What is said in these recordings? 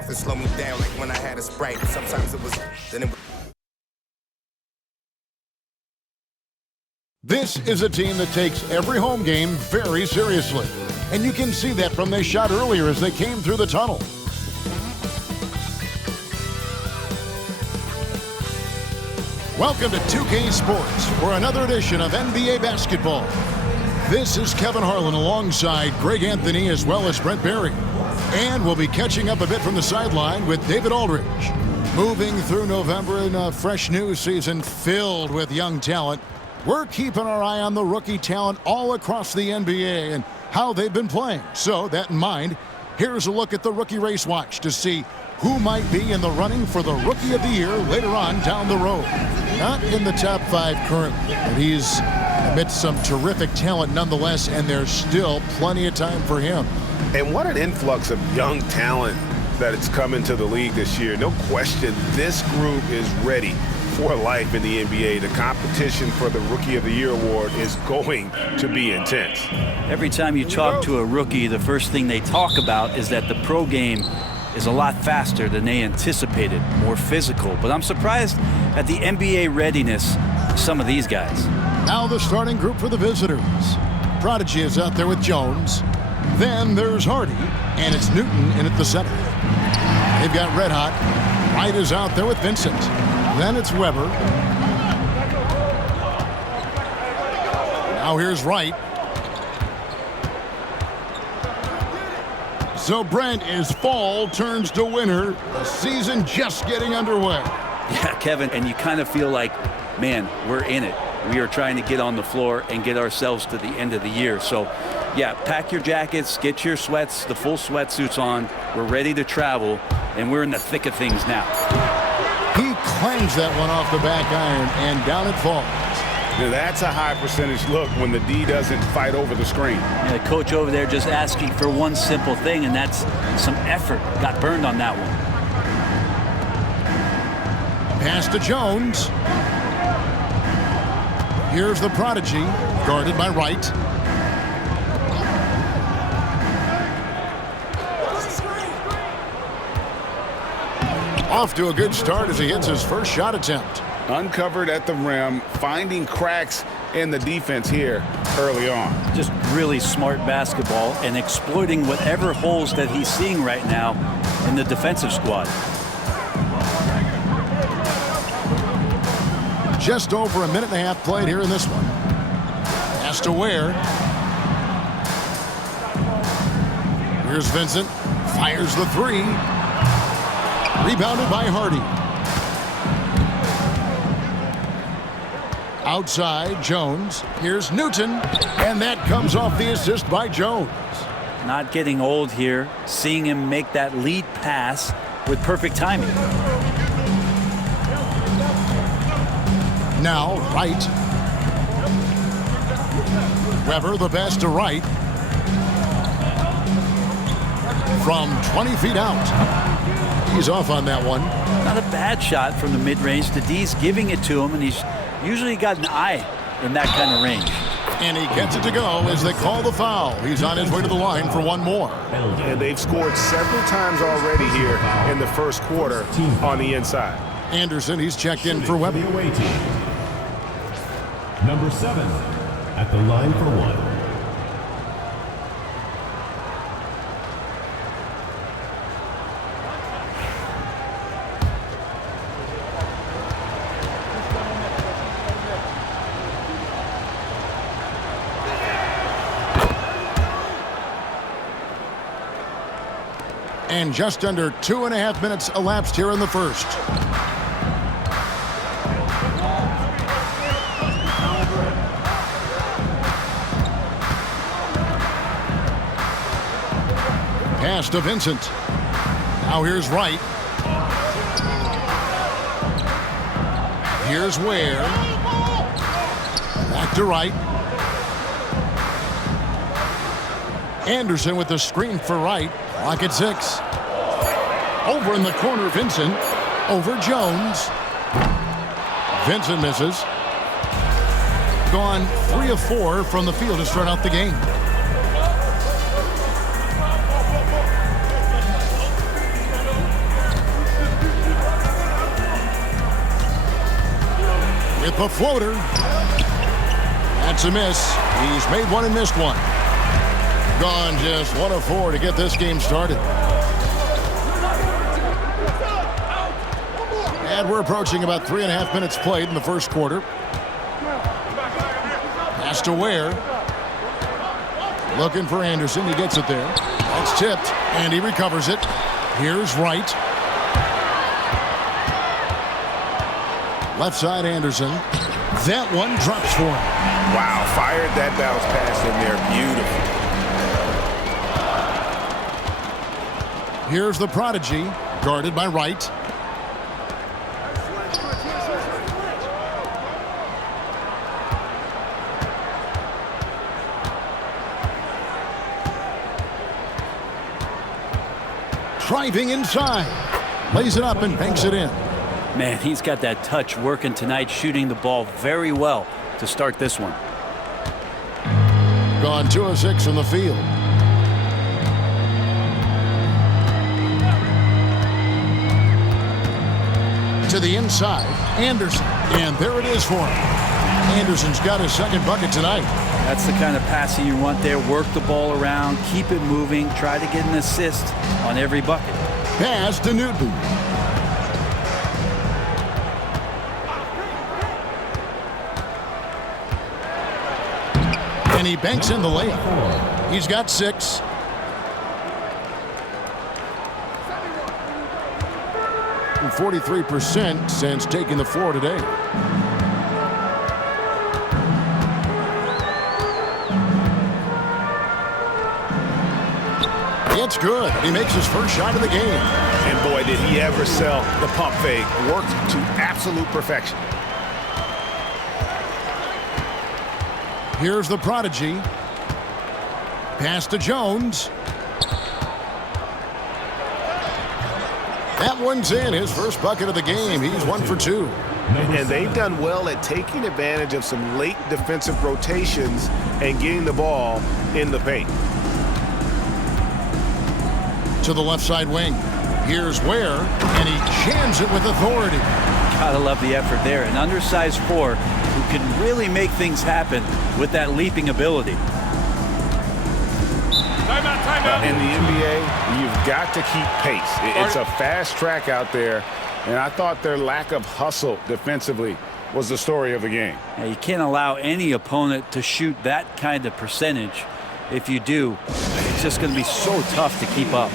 nothing slow me down like when I had a Sprite. Sometimes it was, then it was. This is a team that takes every home game very seriously. And you can see that from their shot earlier as they came through the tunnel. Welcome to 2K Sports for another edition of NBA basketball. This is Kevin Harlan alongside Greg Anthony as well as Brent Berry. And we'll be catching up a bit from the sideline with David Aldridge. Moving through November in a fresh new season filled with young talent, we're keeping our eye on the rookie talent all across the NBA and how they've been playing. So, that in mind, here's a look at the Rookie Race Watch to see who might be in the running for the Rookie of the Year later on down the road. Not in the top 5 currently, but he's amidst some terrific talent nonetheless, and there's still plenty of time for him. And what an influx of young talent that it's come into the league this year. No question, this group is ready for life in the NBA. The competition for the Rookie of the Year award is going to be intense. Every time you talk to a rookie, the first thing they talk about is that the pro game is a lot faster than they anticipated, more physical. But I'm surprised at the NBA readiness of some of these guys. Now the starting group for the visitors. Prodigy is out there with Jones. Then there's Hardy, and it's Newton in at the center. They've got Red Hot. Wright is out there with Vincent. Then it's Weber. Now here's Wright. So Brent, as fall turns to winter, the season just getting underway. Yeah, Kevin, and you kind of feel like, man, we're in it. We are trying to get on the floor and get ourselves to the end of the year. So, yeah, pack your jackets, get your sweats, the full sweatsuits on. We're ready to travel, and we're in the thick of things now. He clangs that one off the back iron, and down it falls. Now, that's a high percentage look when the D doesn't fight over the screen. Yeah, the coach over there just asking for one simple thing, and that's some effort. Got burned on that one. Pass to Jones. Here's the Prodigy, guarded by Wright. Off to a good start as he hits his first shot attempt. Uncovered at the rim, finding cracks in the defense here early on. Just really smart basketball and exploiting whatever holes that he's seeing right now in the defensive squad. Just over a minute and a half played here in this one. Pass to Ware. Here's Vincent. Fires the three. Rebounded by Hardy. Outside, Jones. Here's Newton. And that comes off the assist by Jones. Not getting old here. Seeing him make that lead pass with perfect timing. Now, Wright. Weber, the pass to Wright. From 20 feet out. He's off on that one. Not a bad shot from the mid-range. The D's giving it to him, and he's usually got an eye in that kind of range. And he gets it to go as they call the foul. He's on his way to the line for one more. And they've scored several times already here in the first quarter on the inside. Anderson, he's checked in for Weber. Number 7 at the line for one. And just under 2.5 minutes elapsed here in the first. Pass to Vincent. Now here's Wright. Here's Ware. Back to Wright. Anderson with the screen for Wright. Clock at 6. Over in the corner, Vincent. Over Jones. Vincent misses. Gone 3 of 4 from the field to start out the game. with the floater. That's a miss. He's made one and missed one. Gone just 1 of 4 to get this game started. And we're approaching about 3.5 minutes played in the first quarter. Pass to Ware. Looking for Anderson. He gets it there. That's tipped, and he recovers it. Here's Wright. Left side Anderson. That one drops for him. Wow, fired that bounce pass in there. Beautiful. Here's the prodigy, guarded by Wright. Driving inside. Lays it up and banks it in. Man, he's got that touch working tonight, shooting the ball very well to start this one. Gone 2 of 6 from the field. To the inside, Anderson. And there it is for him. Anderson's got his second bucket tonight. That's the kind of passing you want there. Work the ball around, keep it moving, try to get an assist on every bucket. Pass to Newton. And he banks in the layup. He's got 6. And 43% since taking the floor today. It's good. He makes his first shot of the game. And boy, did he ever sell the pump fake. Worked to absolute perfection. Here's the prodigy. Pass to Jones. That one's in. His first bucket of the game. He's 1 for 2. And they've done well at taking advantage of some late defensive rotations and getting the ball in the paint. To the left side wing. Here's Ware, and he jams it with authority. Gotta love the effort there. An undersized 4 who can really make things happen with that leaping ability. Timeout. In the NBA, you've got to keep pace. It's a fast track out there, and I thought their lack of hustle defensively was the story of the game. Now, you can't allow any opponent to shoot that kind of percentage. If you do, it's just going to be so tough to keep up.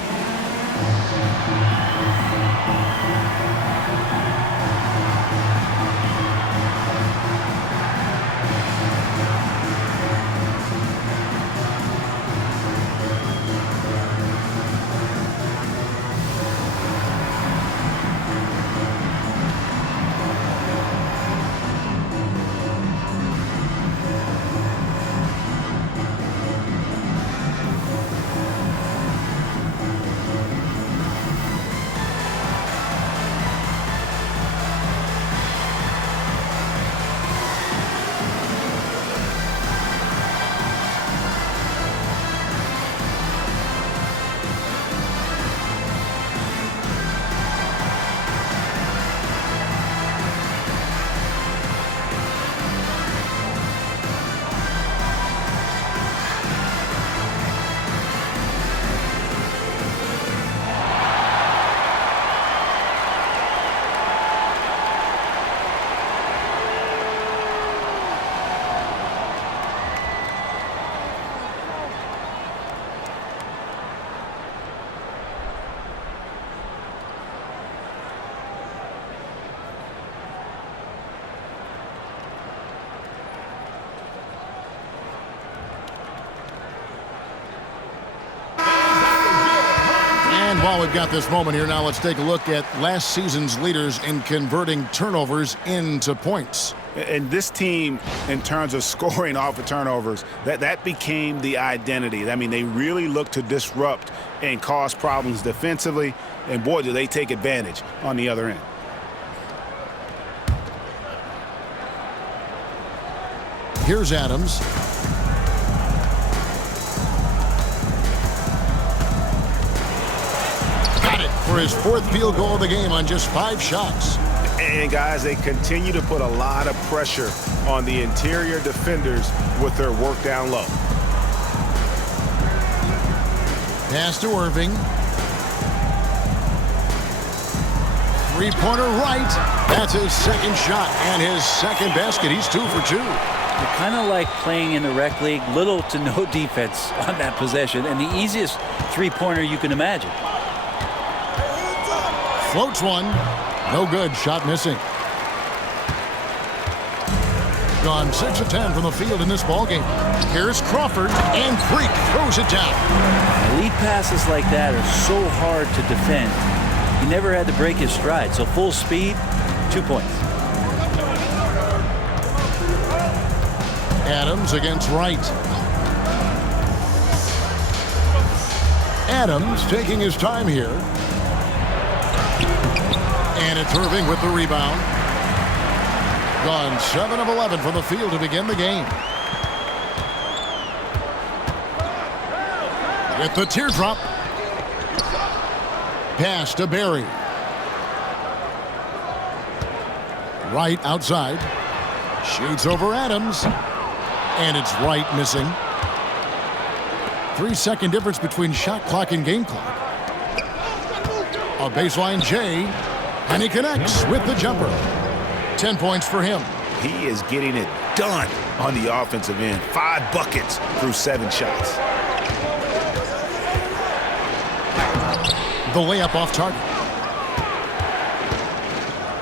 And while we've got this moment here, now let's take a look at last season's leaders in converting turnovers into points. And this team, in terms of scoring off of turnovers, that became the identity. I mean, they really look to disrupt and cause problems defensively, and boy, do they take advantage on the other end. Here's Adams. Got it for his 4th field goal of the game on just 5 shots. And guys, they continue to put a lot of pressure on the interior defenders with their work down low. Pass to Irving. Three-pointer right. That's his second shot and his second basket. He's 2 for 2. You're kind of like playing in the rec league, little to no defense on that possession, and the easiest three-pointer you can imagine. Floats one. No good. Shot missing. Gone 6 of 10 from the field in this ballgame. Here's Crawford, and Freak throws it down. Lead passes like that are so hard to defend. He never had to break his stride, so full speed, 2 points. Adams against Wright. Adams taking his time here. And it's Irving with the rebound. Gone 7 of 11 from the field to begin the game. With the teardrop. Pass to Barry. Wright outside. Shoots over Adams. And it's Wright missing. 3-second difference between shot clock and game clock. A baseline J. And he connects with the jumper. 10 points for him. He is getting it done on the offensive end. 5 buckets through 7 shots. The layup off target.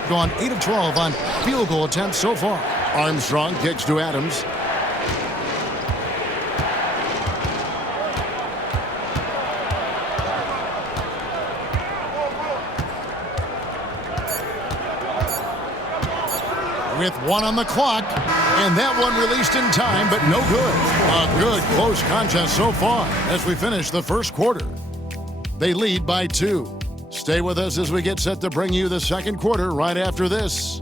Gone 8 of 12 on field goal attempts so far. Armstrong kicks to Adams. With 1 on the clock, and that one released in time, but no good. A good close contest so far as we finish the first quarter. They lead by 2. Stay with us as we get set to bring you the second quarter right after this.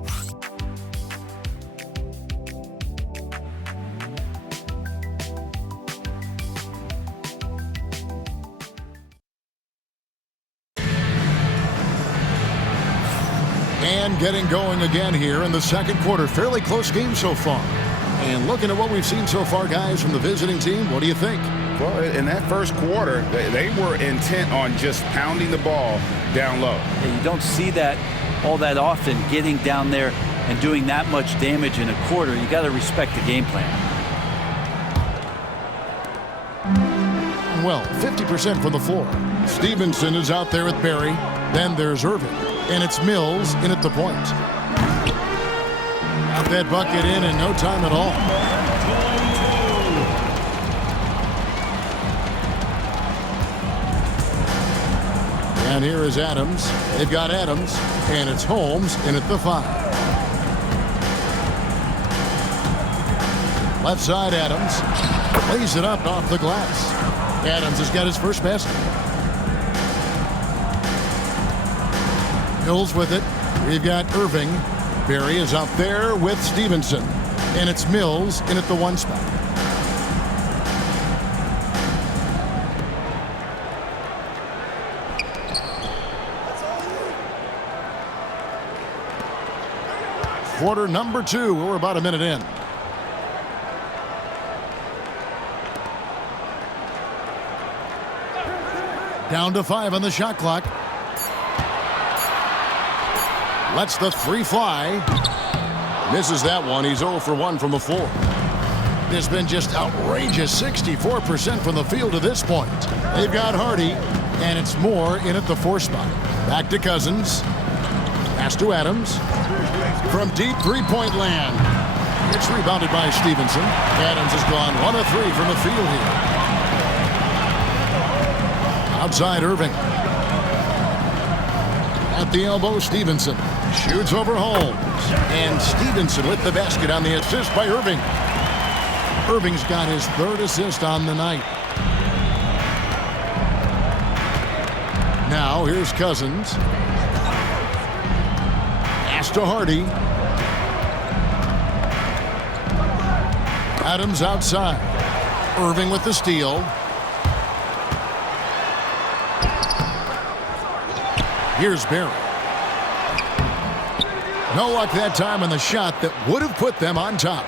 And getting going again here in the second quarter. Fairly close game so far. And looking at what we've seen so far, guys, from the visiting team, what do you think? Well, in that first quarter, they were intent on just pounding the ball down low. Yeah, you don't see that all that often, getting down there and doing that much damage in a quarter. You got to respect the game plan. Well, 50% from the floor. Stevenson is out there with Barry. Then there's Irving. And it's Mills in at the point. Got that bucket in no time at all. And here is Adams. They've got Adams. And it's Holmes in at the 5. Left side, Adams. Lays it up off the glass. Adams has got his first basket. Mills with it. We've got Irving. Barry is out there with Stevenson. And it's Mills in at the 1 spot. Quarter number 2. We're about a minute in. Down to 5 on the shot clock. Lets the 3 fly. Misses that one. He's 0 for 1 from the floor. It's been just outrageous 64% from the field to this point. They've got Hardy, and it's Moore in at the 4 spot. Back to Cousins. Pass to Adams. From deep three-point land. It's rebounded by Stevenson. Adams has gone 1 of 3 from the field here. Outside Irving. At the elbow, Stevenson. Shoots over Holmes. And Stevenson with the basket on the assist by Irving. Irving's got his 3rd assist on the night. Now here's Cousins. Pass to Hardy. Adams outside. Irving with the steal. Here's Barry. No luck that time on the shot that would have put them on top.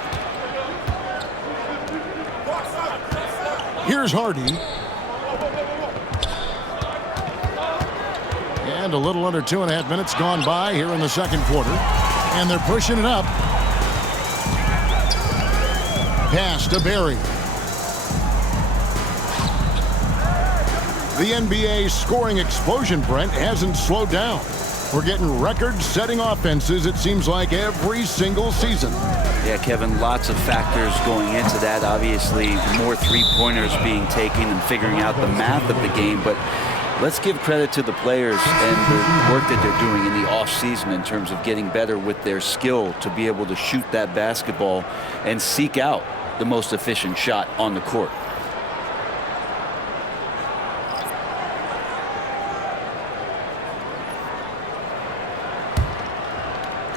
Here's Hardy. And a little under 2.5 minutes gone by here in the second quarter. And they're pushing it up. Pass to Barry. The NBA scoring explosion, Brent, hasn't slowed down. We're getting record-setting offenses, it seems like, every single season. Yeah, Kevin, lots of factors going into that. Obviously, more three-pointers being taken and figuring out the math of the game. But let's give credit to the players and the work that they're doing in the off-season in terms of getting better with their skill to be able to shoot that basketball and seek out the most efficient shot on the court.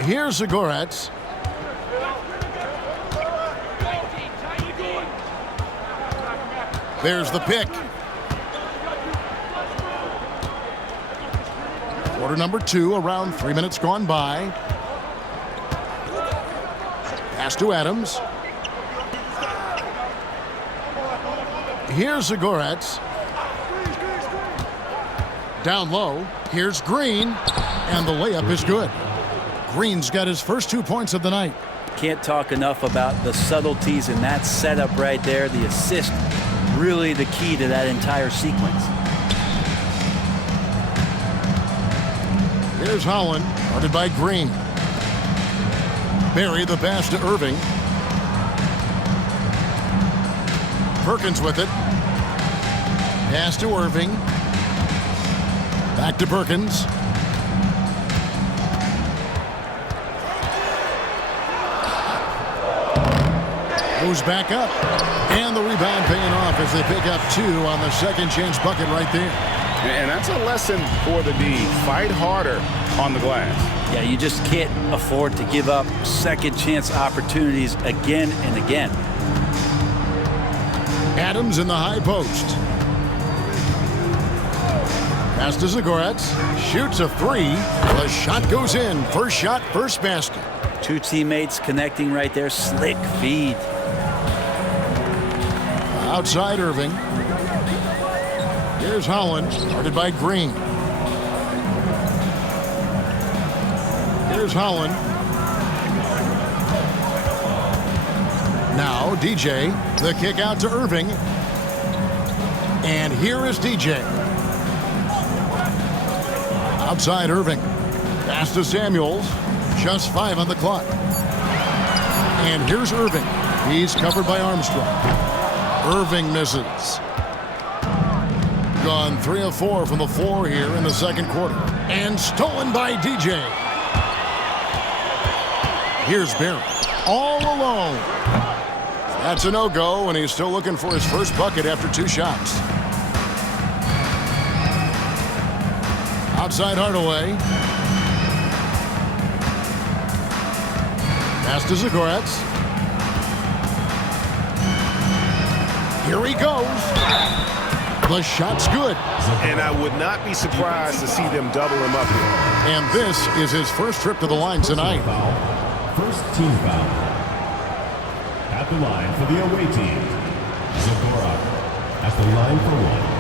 Here's Zagoretz. There's the pick. Quarter number 2, around 3 minutes gone by. Pass to Adams. Here's Zagoretz. Down low. Here's Green. And the layup is good. Green's got his first 2 points of the night. Can't talk enough about the subtleties in that setup right there. The assist, really the key to that entire sequence. Here's Holland, guarded by Green. Barry the pass to Irving. Perkins with it. Pass to Irving. Back to Perkins. Goes back up. And the rebound paying off as they pick up 2 on the second chance bucket right there. And that's a lesson for the D. Fight harder on the glass. Yeah, you just can't afford to give up second chance opportunities again and again. Adams in the high post. Pass to Zagoretz. Shoots a 3. The shot goes in. First shot, first basket. 2 teammates connecting right there. Slick feed. Outside Irving. Here's Holland, guarded by Green. Here's Holland. Now DJ, the kick out to Irving. And here is DJ. Outside Irving. Pass to Samuels. Just 5 on the clock. And here's Irving. He's covered by Armstrong. Irving misses. Gone 3 of 4 from the floor here in the second quarter. And stolen by DJ. Here's Barry. All alone. That's a no-go, and he's still looking for his first bucket after 2 shots. Outside Hardaway. Pass to Zagoretz. Here he goes. The shot's good. And I would not be surprised to see them double him up here. And this is his first trip to the line tonight. First team foul. At the line for the away team, Zagoretz at the line for 1.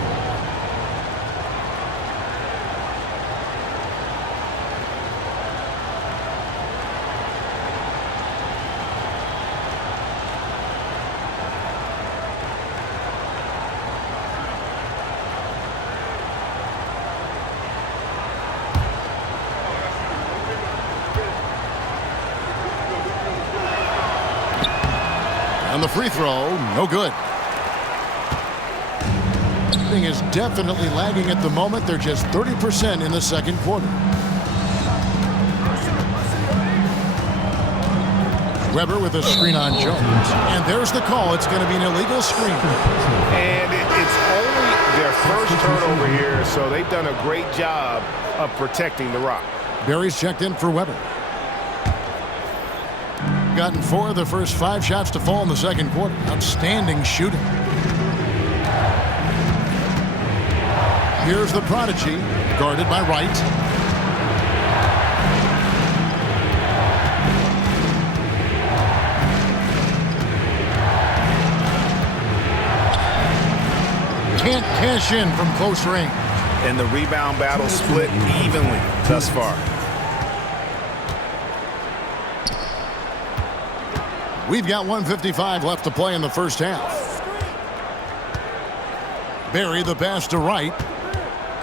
And the free throw, no good. Thing is definitely lagging at the moment. They're just 30% in the second quarter. Weber with a screen on Jones. And there's the call. It's going to be an illegal screen. And it's only their first turnover here, so they've done a great job of protecting the rock. Barry's checked in for Weber. Gotten 4 of the first 5 shots to fall in the second quarter. Outstanding shooting. Here's the prodigy, guarded by Wright. possession from close range. And the rebound battle split evenly thus far. We've got 1:55 left to play in the first half. Barry the pass to Wright.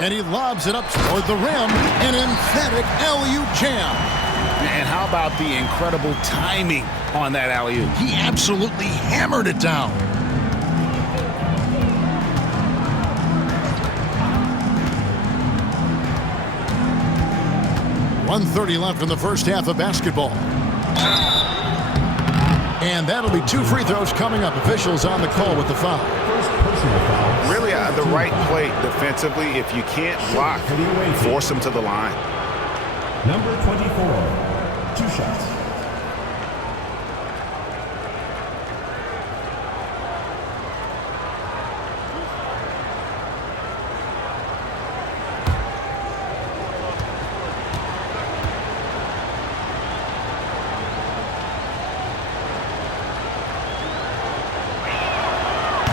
And he lobs it up toward the rim. An emphatic alley-oop jam. And how about the incredible timing on that alley-oop? He absolutely hammered it down. .130 left in the first half of basketball. And that'll be 2 free throws coming up. Officials on the call with the foul. Really the right play defensively. If you can't block, force them to the line. Number 24, 2 shots.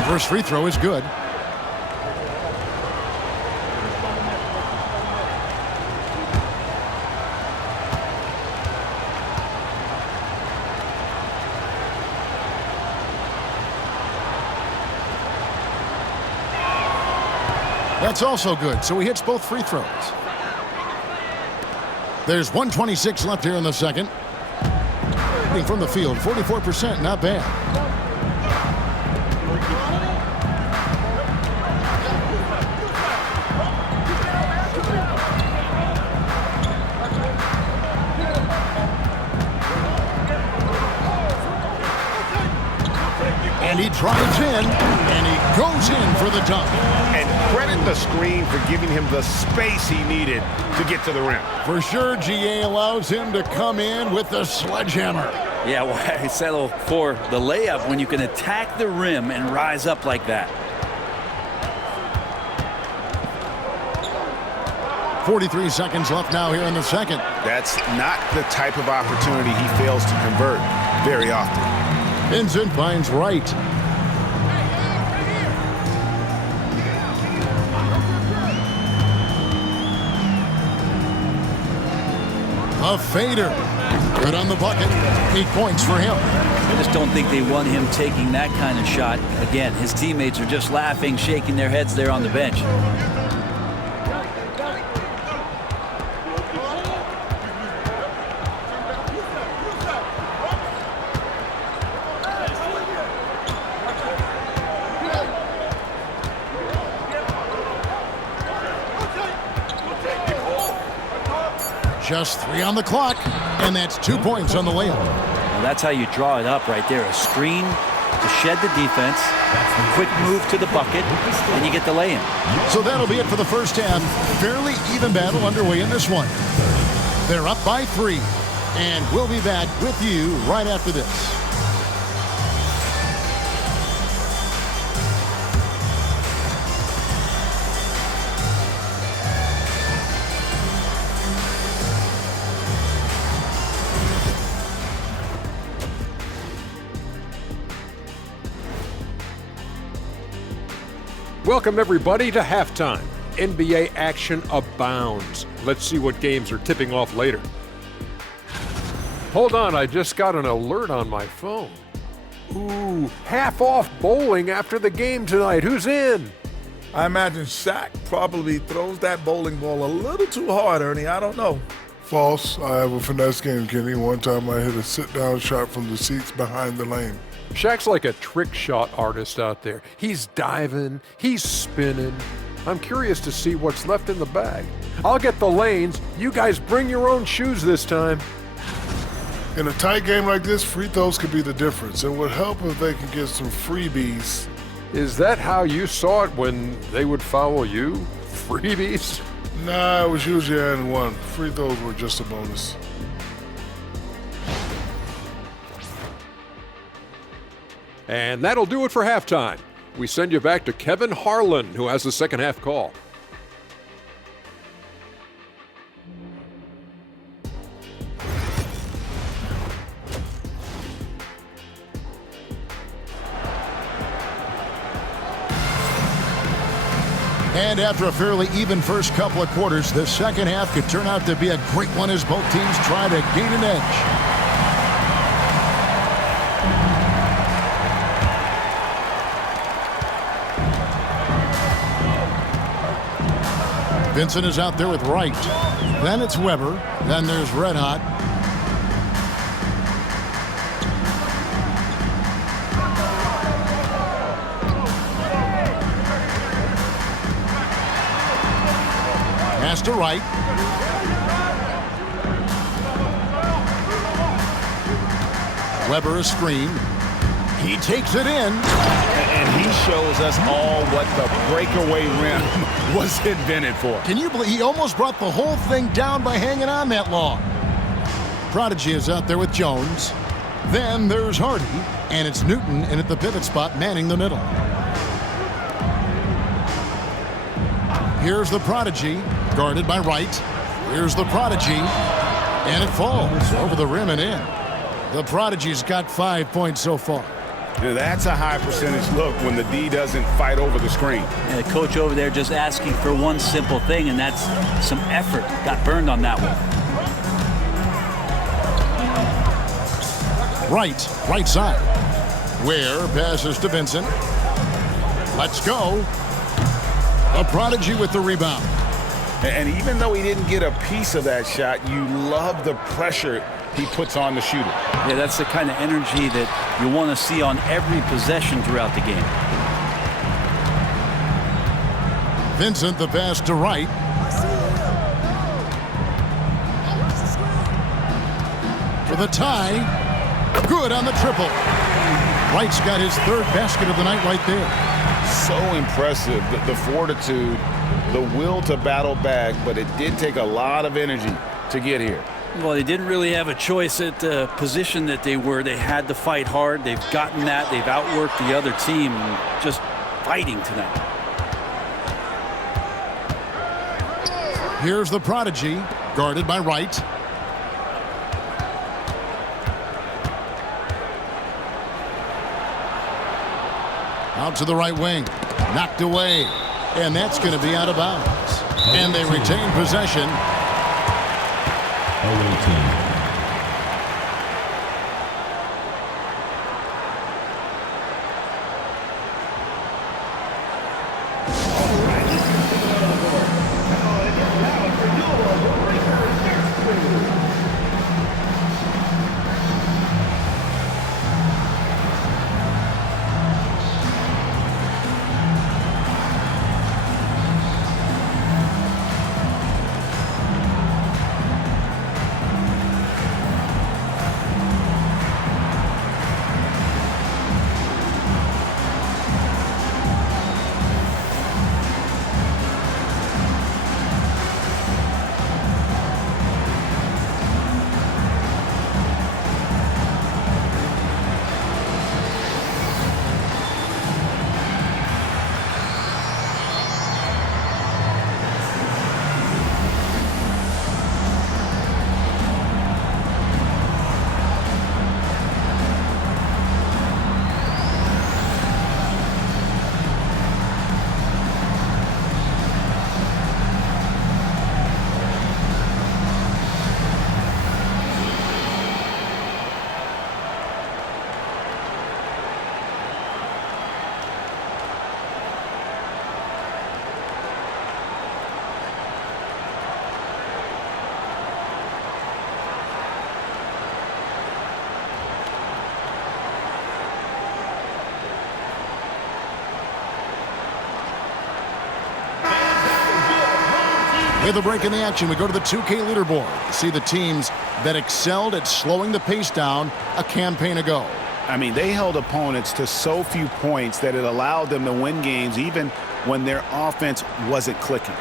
First free throw is good. That's also good, so he hits both free throws. There's 1:26 left here in the second. From the field, 44%, not bad. And he drives in, and he goes in for the dunk. And credit the screen for giving him the space he needed to get to the rim. For sure, GA allows him to come in with the sledgehammer. Yeah, why settle for the layup when you can attack the rim and rise up like that? 43 seconds left now here in the second. That's not the type of opportunity he fails to convert very often. Vincent finds Wright. A fader. Good on the bucket. 8 points for him. I just don't think they want him taking that kind of shot. Again, his teammates are just laughing, shaking their heads there on the bench. Just 3 on the clock, and that's 2 points on the layup. Well, that's how you draw it up right there. A screen to shed the defense, a quick move to the bucket, and you get the lay-in. So that'll be it for the first half. Fairly even battle underway in this one. They're up by 3, and we'll be back with you right after this. Welcome, everybody, to halftime. NBA action abounds. Let's see what games are tipping off later. Hold on, I just got an alert on my phone. Ooh, half-off bowling after the game tonight. Who's in? I imagine Shaq probably throws that bowling ball a little too hard, Ernie. I don't know. False. I have a finesse game, Kenny. One time I hit a sit-down shot from the seats behind the lane. Shaq's like a trick shot artist out there. He's diving, he's spinning. I'm curious to see what's left in the bag. I'll get the lanes. You guys bring your own shoes this time. In a tight game like this, free throws could be the difference. It would help if they could get some freebies. Is that how you saw it when they would foul you? Freebies? Nah, it was usually and one. Free throws were just a bonus. And that'll do it for halftime. We send you back to Kevin Harlan, who has the second half call. And after a fairly even first couple of quarters, the second half could turn out to be a great one as both teams try to gain an edge. Vincent is out there with Wright. Then it's Weber. Then there's Red Hot. Pass to Wright. Weber a screen. He takes it in. And he shows us all what the breakaway rim was invented for. Can you believe he almost brought the whole thing down by hanging on that long? Prodigy is out there with Jones. Then there's Hardy, and it's Newton in at the pivot spot manning the middle. Here's the Prodigy, guarded by Wright. Here's the Prodigy, and it falls over the rim and in. The Prodigy's got 5 points so far. Yeah, that's a high percentage look when the D doesn't fight over the screen. And the coach over there just asking for one simple thing, and that's some effort. Got burned on that one. Right side. Ware passes to Vincent. Let's go. The Prodigy with the rebound. And even though he didn't get a piece of that shot, you love the pressure he puts on the shooter. Yeah, that's the kind of energy that you want to see on every possession throughout the game. Vincent, the pass to Wright. For the tie. Good on the triple. Wright's got his third basket of the night right there. So impressive, the fortitude, the will to battle back, but it did take a lot of energy to get here. Well, they didn't really have a choice at the position that they were. They had to fight hard. They've gotten that. They've outworked the other team, just fighting tonight. Here's the Prodigy, guarded by Wright. Out to the right wing. Knocked away. And that's going to be out of bounds. And they retain possession. Away team. With a break in the action, we go to the 2K leaderboard to see the teams that excelled at slowing the pace down a campaign ago. I mean, they held opponents to so few points that it allowed them to win games even when their offense wasn't clicking.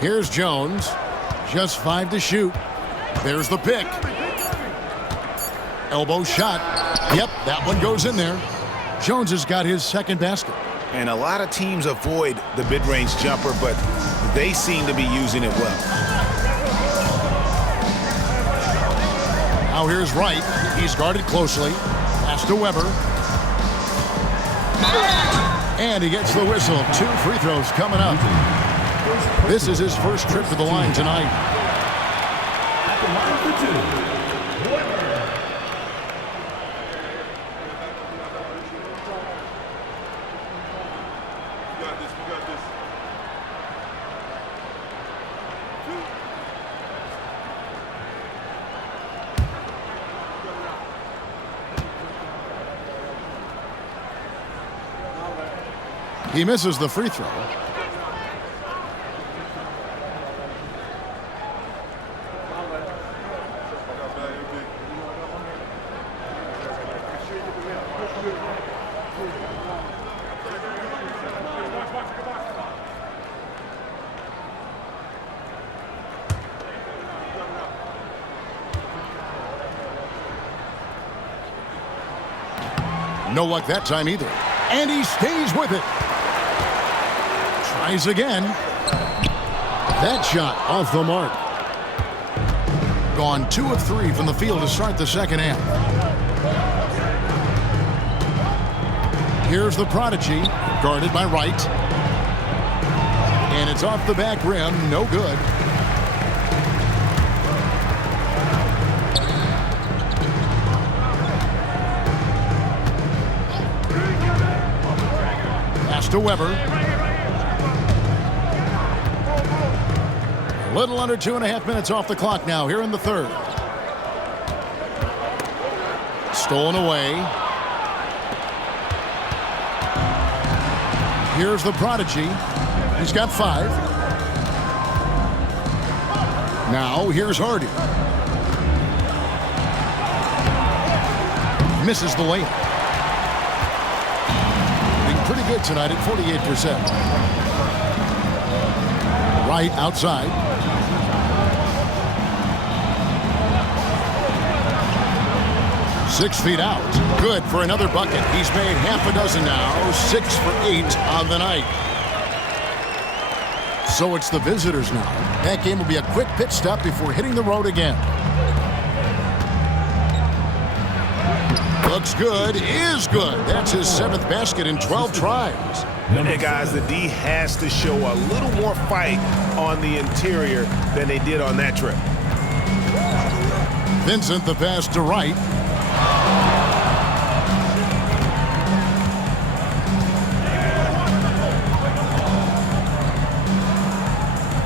Here's Jones. Just 5 to shoot. There's the pick. Elbow shot. Yep, that one goes in there. Jones has got his second basket. And a lot of teams avoid the mid-range jumper, but they seem to be using it well. Now here's Wright. He's guarded closely. Pass to Weber. And he gets the whistle. 2 free throws coming up. This is his first trip to the line tonight. At the line for 2, Weber. He misses the free throw. No luck that time either. And he stays with it. Tries again. That shot off the mark. Gone 2 of 3 from the field to start the second half. Here's the prodigy, guarded by Wright. And it's off the back rim, no good. Pass to Weber. A little under 2.5 minutes off the clock now here in the third. Stolen away. Here's the prodigy. He's got 5. Now here's Hardy. Misses the layup. Being pretty good tonight at 48%. Right outside. 6 feet out. Good for another bucket. He's made half a dozen now. 6 for 8 on the night. So it's the visitors now. That game will be a quick pit stop before hitting the road again. Looks good. Is good. That's his 7th basket in 12 tries. Hey, guys, the D has to show a little more fight on the interior than they did on that trip. Vincent, the pass to Wright.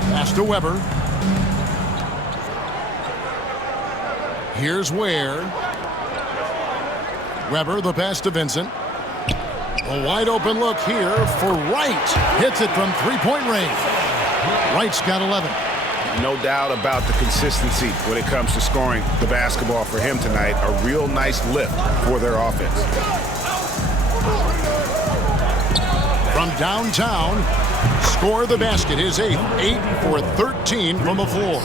Pass to Weber. Here's Ware. Weber, the pass to Vincent. A wide open look here for Wright. Hits it from 3-point range. Wright's got 11. No doubt about the consistency when it comes to scoring the basketball for him tonight. A real nice lift for their offense. From downtown, score the basket. His 8th. 8 for 13 from the floor.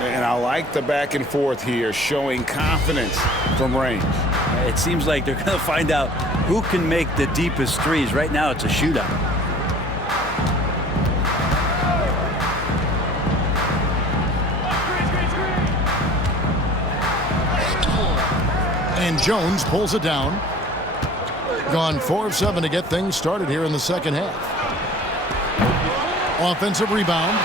And I like the back and forth here, showing confidence from range. It seems like they're going to find out who can make the deepest threes. Right now, it's a shootout. And Jones pulls it down. Gone 4 of 7 to get things started here in the second half. Offensive rebound.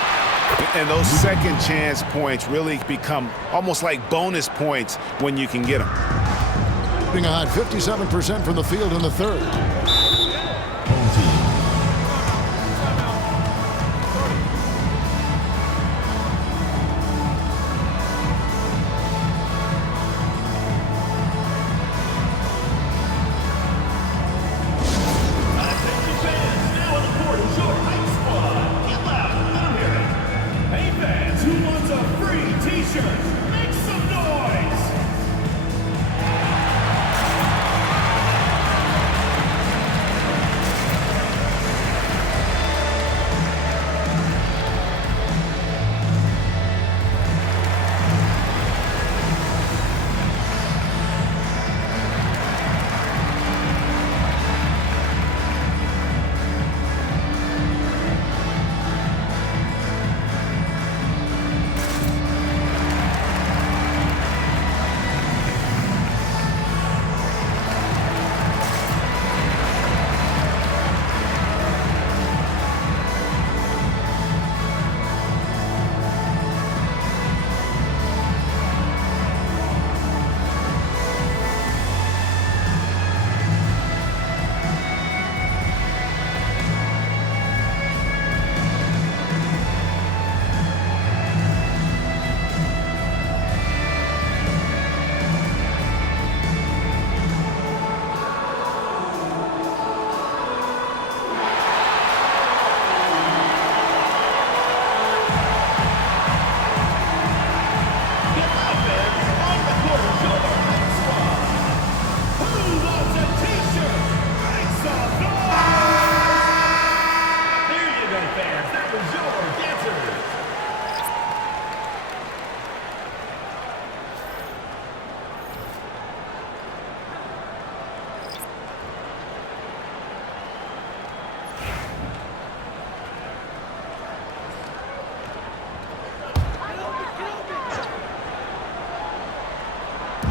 And those second chance points really become almost like bonus points when you can get them. Being a hot 57% from the field in the third. Home team.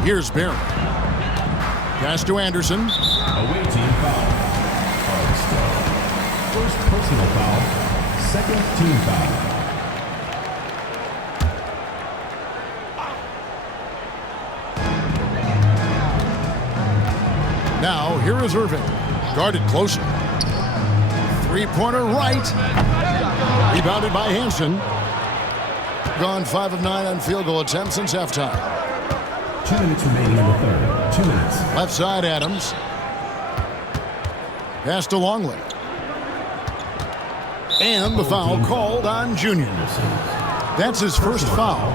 Here's Barry. Pass to Anderson. Away team foul. First personal foul. Second team foul. Now, here is Irving. Guarded closer. Three-pointer right. Rebounded by Hansen. Gone 5 of 9 on field goal attempts since halftime. 2 minutes remaining in the third. 2 minutes. Left side, Adams. Pass to Longley. And the foul called on Junior. That's his first foul.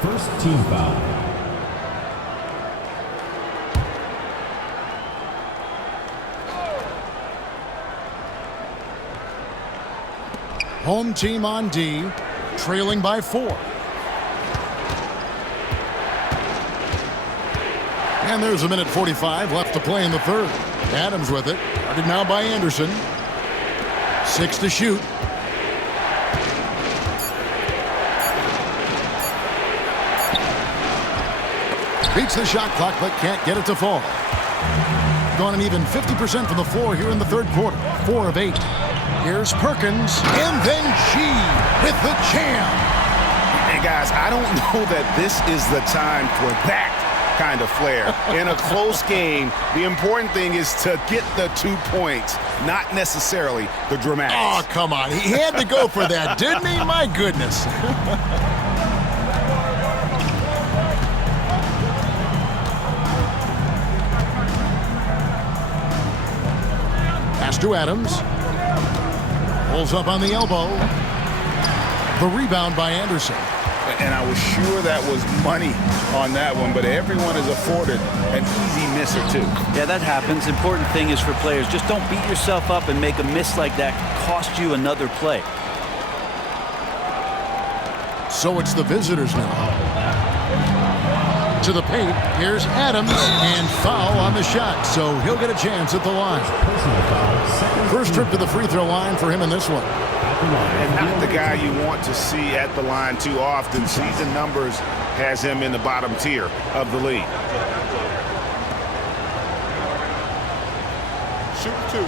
First team foul. Home team on D, trailing by 4. And there's a minute 45 left to play in the third. Adams with it. Guarded now by Anderson. 6 to shoot. Beats the shot clock, but can't get it to fall. Gone an even 50% from the floor here in the third quarter. 4 of 8. Here's Perkins, and then G with the jam. Hey, guys, I don't know that this is the time for that kind of flair. In a close game, the important thing is to get the 2 points, not necessarily the dramatics. Oh, come on. He had to go for that, didn't he? My goodness. Pass to Adams. Pulls up on the elbow. The rebound by Anderson. And I was sure that was money on that one, but everyone is afforded an easy miss or two. Yeah, that happens. Important thing is for players, just don't beat yourself up and make a miss like that cost you another play. So it's the visitors now. To the paint, here's Adams, and foul on the shot, so he'll get a chance at the line. First trip to the free throw line for him in this one. And not the guy you want to see at the line too often. Season numbers has him in the bottom tier of the league. Shoot 2.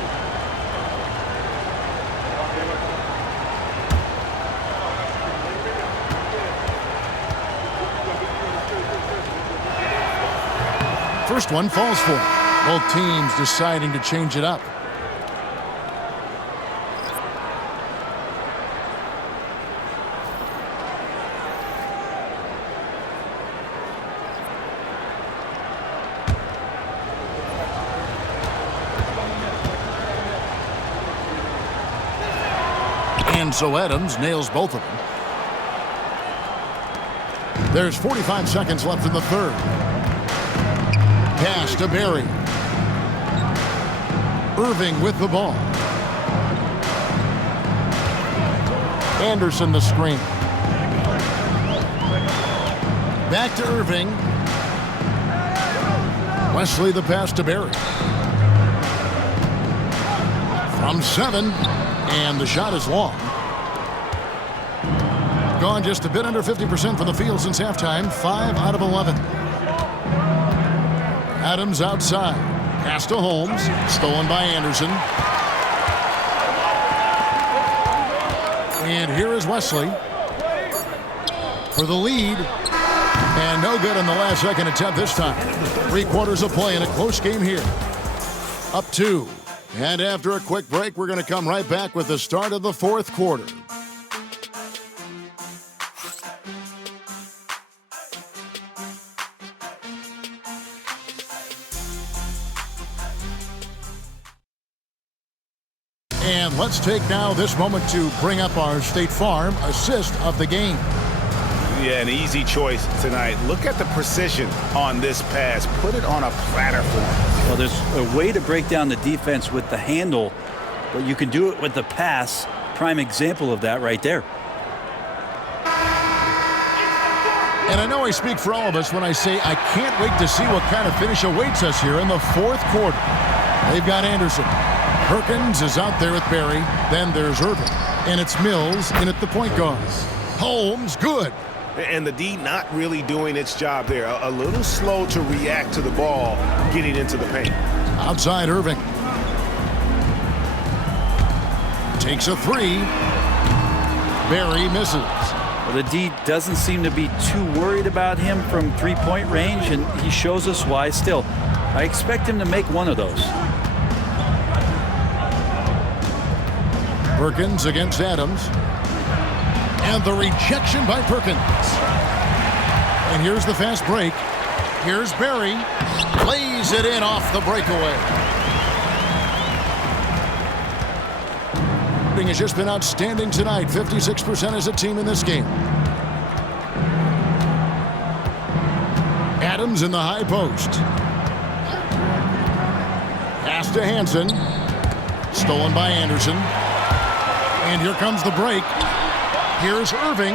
First one falls for him. Both teams deciding to change it up. And so Adams nails both of them. There's 45 seconds left in the third. Pass to Barry. Irving with the ball. Anderson the screen. Back to Irving. Wesley the pass to Barry. From 7, and the shot is long. Gone just a bit under 50% from the field since halftime. 5 out of 11. Adams outside. Pass to Holmes. Stolen by Anderson. And here is Wesley for the lead. And no good on the last second attempt this time. 3 quarters of play in a close game here. Up 2. And after a quick break, we're going to come right back with the start of the fourth quarter. And let's take now this moment to bring up our State Farm assist of the game. Yeah, an easy choice tonight. Look at the precision on this pass. Put it on a platter for him. Well, there's a way to break down the defense with the handle, but you can do it with the pass. Prime example of that right there. And I know I speak for all of us when I say I can't wait to see what kind of finish awaits us here in the fourth quarter. They've got Anderson. Perkins is out there with Barry. Then there's Irving. And it's Mills in at the point guard. Holmes, good. And the D not really doing its job there. A little slow to react to the ball getting into the paint. Outside Irving. Takes a three. Barry misses. Well, the D doesn't seem to be too worried about him from three-point range, and he shows us why still. I expect him to make one of those. Perkins against Adams. And the rejection by Perkins. And here's the fast break. Here's Barry. Plays it in off the breakaway. Has just been outstanding tonight. 56% as a team in this game. Adams in the high post. Pass to Hansen. Stolen by Anderson. And here comes the break. Here's Irving.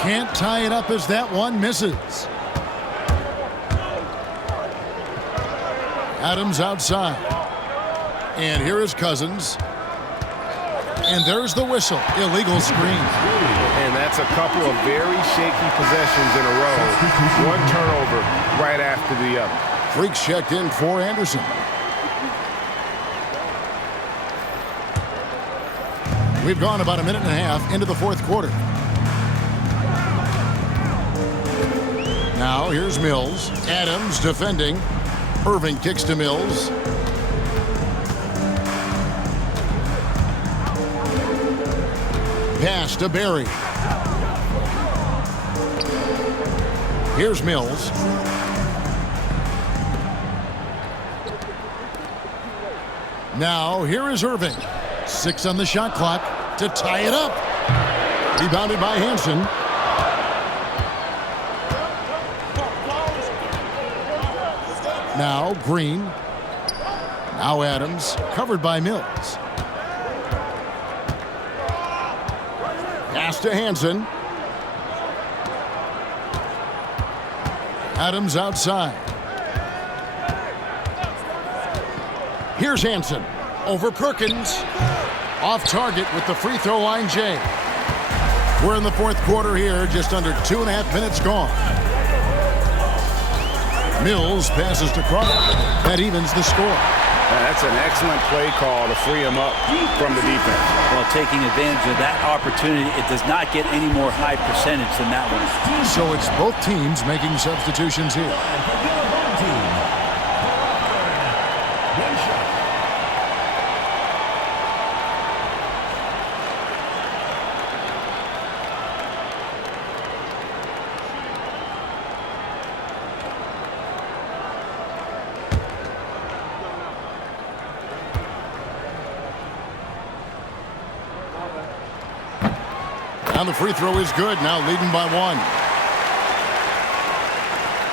Can't tie it up as that one misses. Adams outside. And here is Cousins. And there's the whistle. Illegal screen. And that's a couple of very shaky possessions in a row. One turnover right after the other. Freaks checked in for Anderson. We've gone about a minute and a half into the fourth quarter. Now here's Mills. Adams defending. Irving kicks to Mills. Pass to Barry. Here's Mills. Now here is Irving. 6 on the shot clock to tie it up. Rebounded by Hansen. Now Green. Now Adams. Covered by Mills. Pass to Hansen. Adams outside. Here's Hansen. Over Perkins. Off target with the free throw line, Jay. We're in the fourth quarter here, just under 2.5 minutes gone. Mills passes to Crawford. That evens the score. That's an excellent play call to free him up from the defense. Well, taking advantage of that opportunity, it does not get any more high percentage than that one. So it's both teams making substitutions here. And the free throw is good, now leading by 1.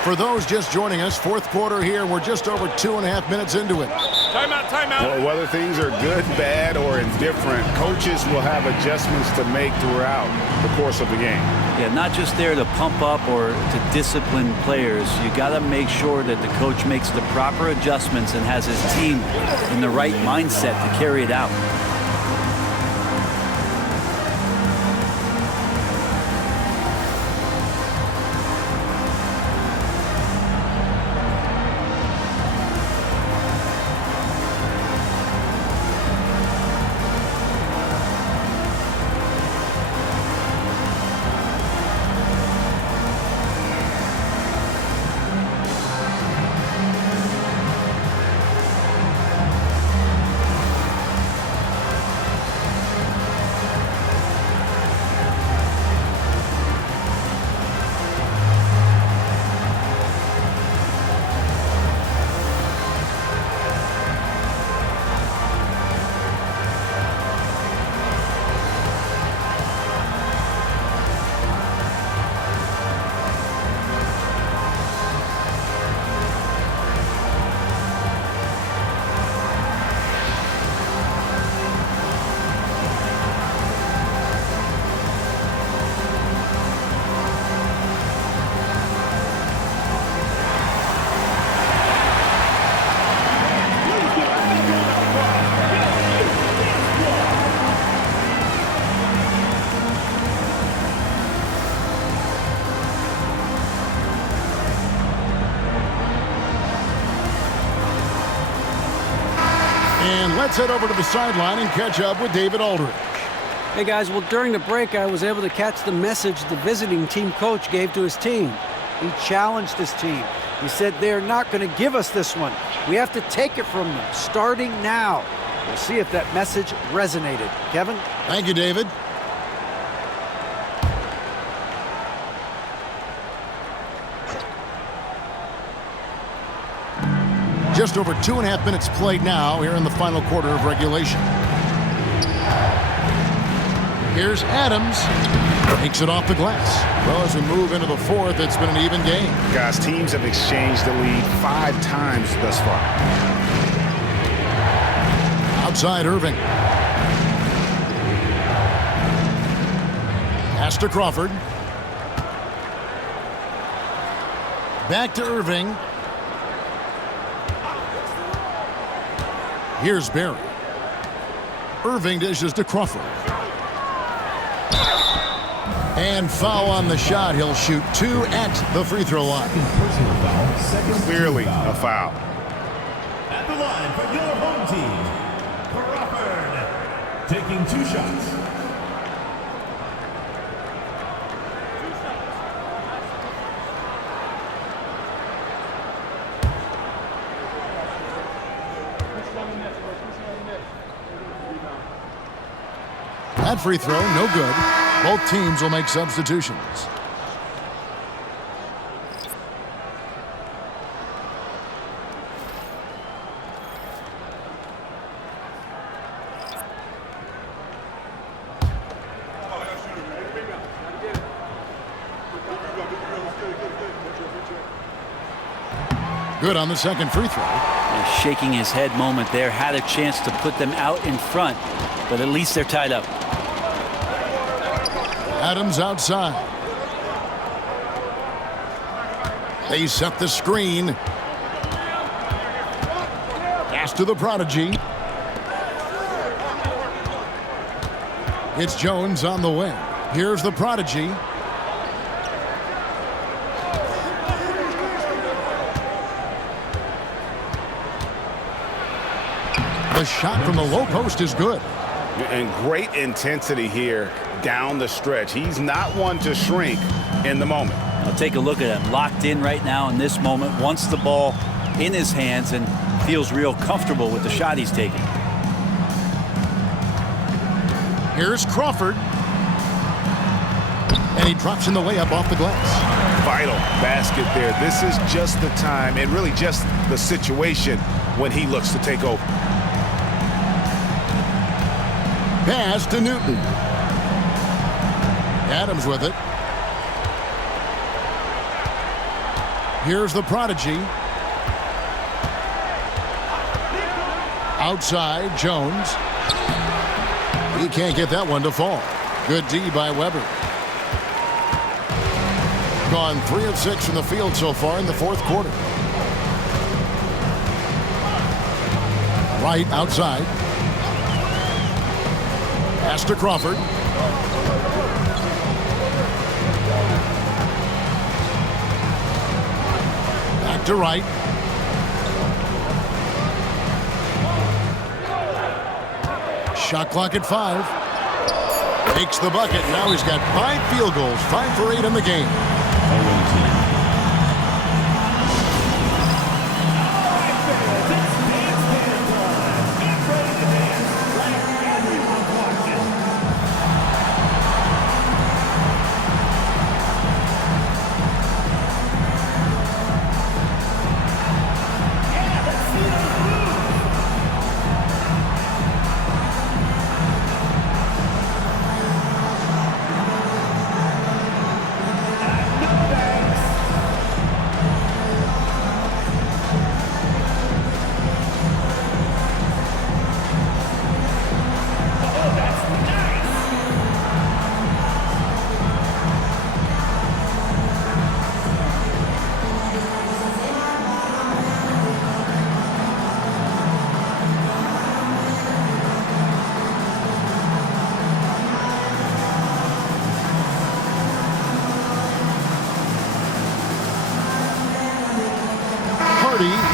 For those just joining us, fourth quarter here, we're just over 2.5 minutes into it. Timeout, timeout. Well, whether things are good, bad, or indifferent, coaches will have adjustments to make throughout the course of the game. Yeah, not just there to pump up or to discipline players. You got to make sure that the coach makes the proper adjustments and has his team in the right mindset to carry it out. And let's head over to the sideline and catch up with David Aldridge. Hey guys, well during the break I was able to catch the message the visiting team coach gave to his team. He challenged his team. He said they're not going to give us this one. We have to take it from them, starting now. We'll see if that message resonated. Kevin? Thank you, David. Just over 2.5 minutes played now here in the final quarter of regulation. Here's Adams. Takes it off the glass. Well, as we move into the fourth, it's been an even game. Guys, teams have exchanged the lead 5 times thus far. Outside Irving. Pass to Crawford. Back to Irving. Here's Barry. Irving dishes to Crawford. And foul on the shot. He'll shoot 2 at the free throw line. Personal foul, second Clearly foul. a foul. At the line for your home team, Crawford, taking 2 shots. That free throw, no good. Both teams will make substitutions. Good on the second free throw. A shaking his head moment there. Had a chance to put them out in front, but at least they're tied up. Adams outside. They set the screen. Pass to the prodigy. It's Jones on the wing. Here's the prodigy. The shot from the low post is good. And great intensity here down the stretch. He's not one to shrink in the moment. Now take a look at him. Locked in right now in this moment. Wants the ball in his hands and feels real comfortable with the shot he's taking. Here's Crawford. And he drops in the layup off the glass. Vital basket there. This is just the time and really just the situation when he looks to take over. Pass to Newton. Adams with it. Here's the prodigy. Outside, Jones. He can't get that one to fall. Good D by Weber. Gone 3 of 6 from the field so far in the fourth quarter. Right outside. Pass to Crawford. Back to Wright. Shot clock at 5. Takes the bucket. Now he's got 5 field goals. 5 for 8 in the game.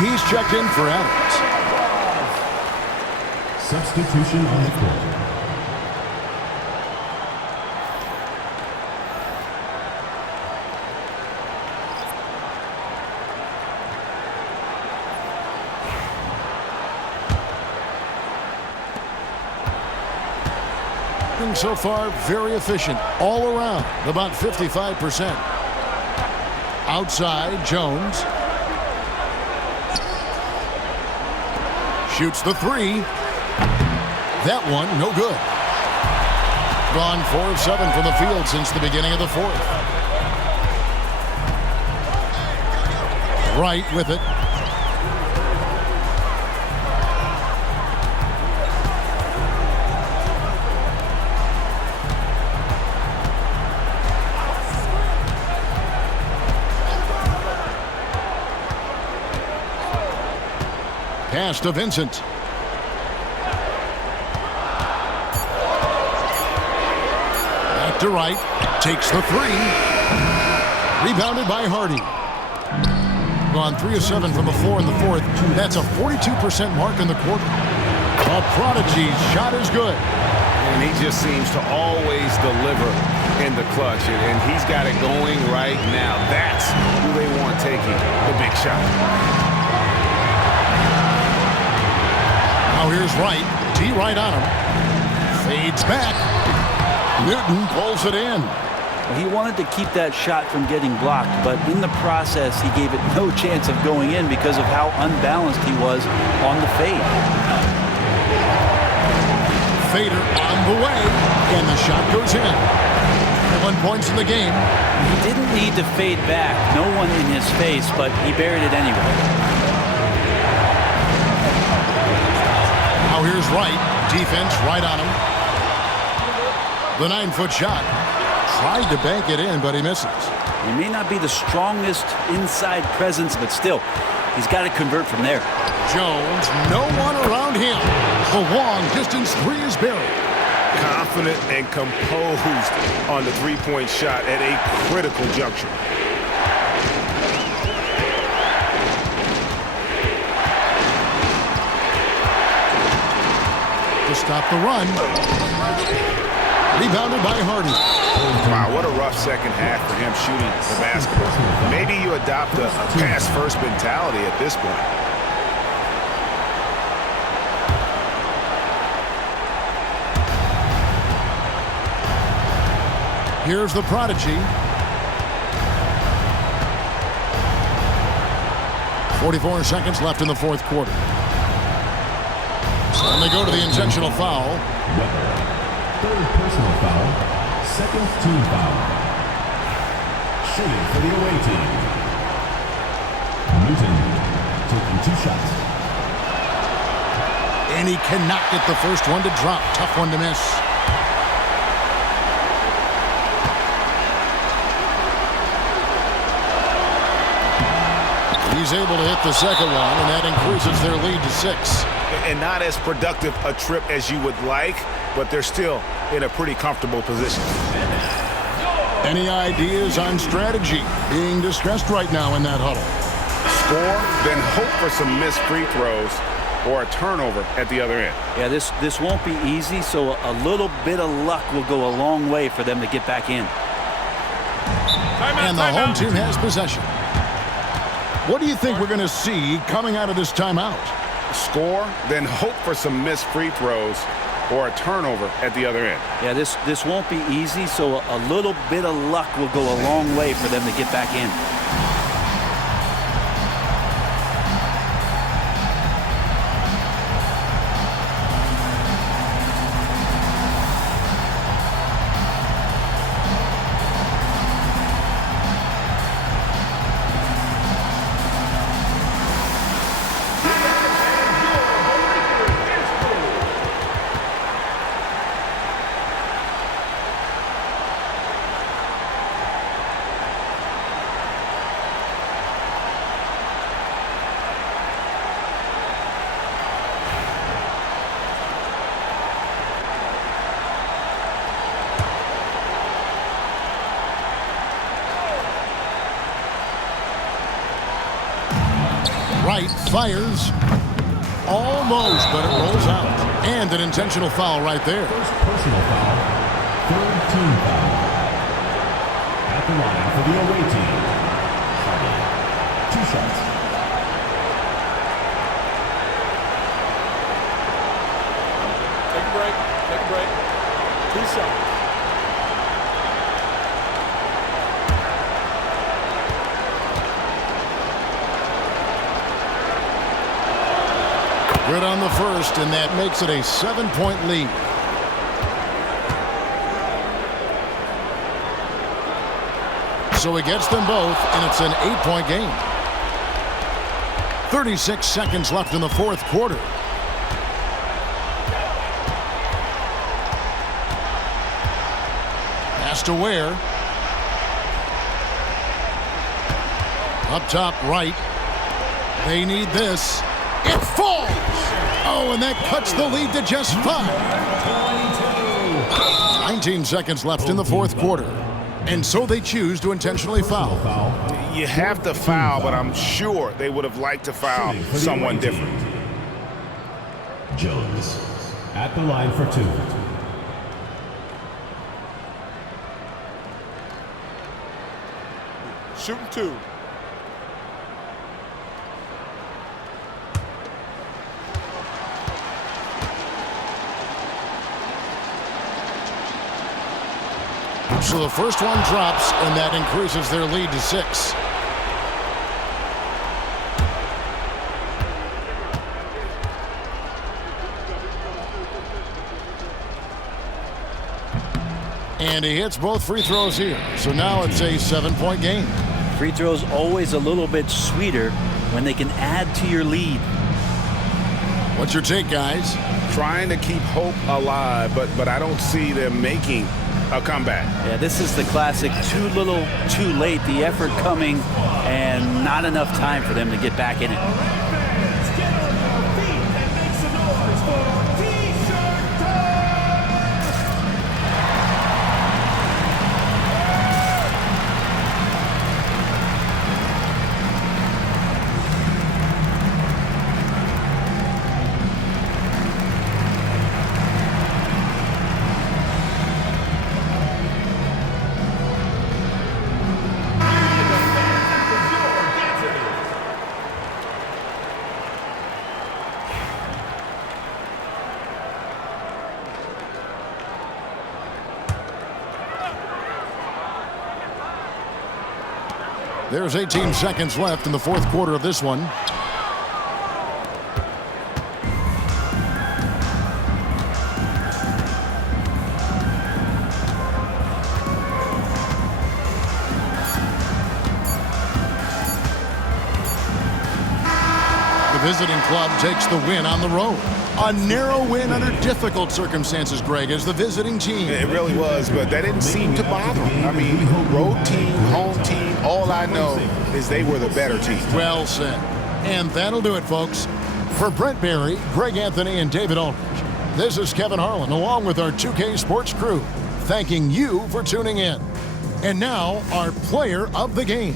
He's checked in for Adams. substitution on the court. So far, very efficient all around, about 55%. Outside, Jones shoots the three. That one, no good. Gone 4 of 7 from the field since the beginning of the fourth. Right with it. Pass to Vincent. Back to right. Takes the three. Rebounded by Hardy. Gone 3 of 7 from the floor in the fourth. That's a 42% mark in the quarter. A prodigy's shot is good. And he just seems to always deliver in the clutch. And he's got it going right now. That's who they want taking the big shot. Now here's Wright. D right on him. Fades back. Newton pulls it in. Well, he wanted to keep that shot from getting blocked, but in the process, he gave it no chance of going in because of how unbalanced he was on the fade. Fader on the way, and the shot goes in. 1 point in the game. He didn't need to fade back. No one in his face, but he buried it anyway. Now here's Wright. Defense right on him. The 9-foot shot. Tried to bank it in, but he misses. He may not be the strongest inside presence, but still, he's got to convert from there. Jones, no one around him. The long distance three is buried. Confident and composed on the three-point shot at a critical juncture. To stop the run. Rebounded by Hardy. Wow, what a rough second half for him shooting the basketball. Maybe you adopt a pass-first mentality at this point. Here's the prodigy. 44 seconds left in the fourth quarter. And they go to the intentional foul. Third personal foul. Second team foul. Shooting for the away team. Newton taking 2 shots. And he cannot get the first one to drop. Tough one to miss. He's able to hit the second one, and that increases their lead to 6. And not as productive a trip as you would like, but they're still in a pretty comfortable position. Any ideas on strategy? Being discussed right now in that huddle. Score, then hope for some missed free throws or a turnover at the other end. Yeah, this won't be easy, so a little bit of luck will go a long way for them to get back in. And the home team has possession. What do you think we're going to see coming out of this timeout? Score, then hope for some missed free throws or a turnover at the other end. Yeah, this won't be easy, so a little bit of luck will go a long way for them to get back in. Wright fires almost, but it rolls out. And an intentional foul right there. First personal foul, third team foul. At the line for the away team, Hardy. 2 shots. Take a break. Take a break. 2 shots. Good on the first, and that makes it a 7-point lead. So he gets them both, and it's an 8-point game. 36 seconds left in the fourth quarter. Pass to Ware. Up top right. They need this. It falls! Oh, and that cuts the lead to just 5. 19 seconds left in the fourth quarter. And so they choose to intentionally foul. You have to foul, but I'm sure they would have liked to foul someone different. Jones at the line for 2. Shooting 2. So the first one drops, and that increases their lead to 6. And he hits both free throws here. So now it's a 7-point game. Free throws always a little bit sweeter when they can add to your lead. What's your take, guys? Trying to keep hope alive, but I don't see them making a comeback. Yeah, this is the classic too little, too late. The effort coming and not enough time for them to get back in it. There's 18 seconds left in the fourth quarter of this one. The visiting club takes the win on the road. A narrow win under difficult circumstances, Greg, as the visiting team. It really was, but that didn't seem to bother them. I mean, road team, home team, all I know is they were the better team. Well said. And that'll do it, folks. For Brent Barry, Greg Anthony, and David Aldridge, this is Kevin Harlan, along with our 2K Sports crew, thanking you for tuning in. And now, our player of the game.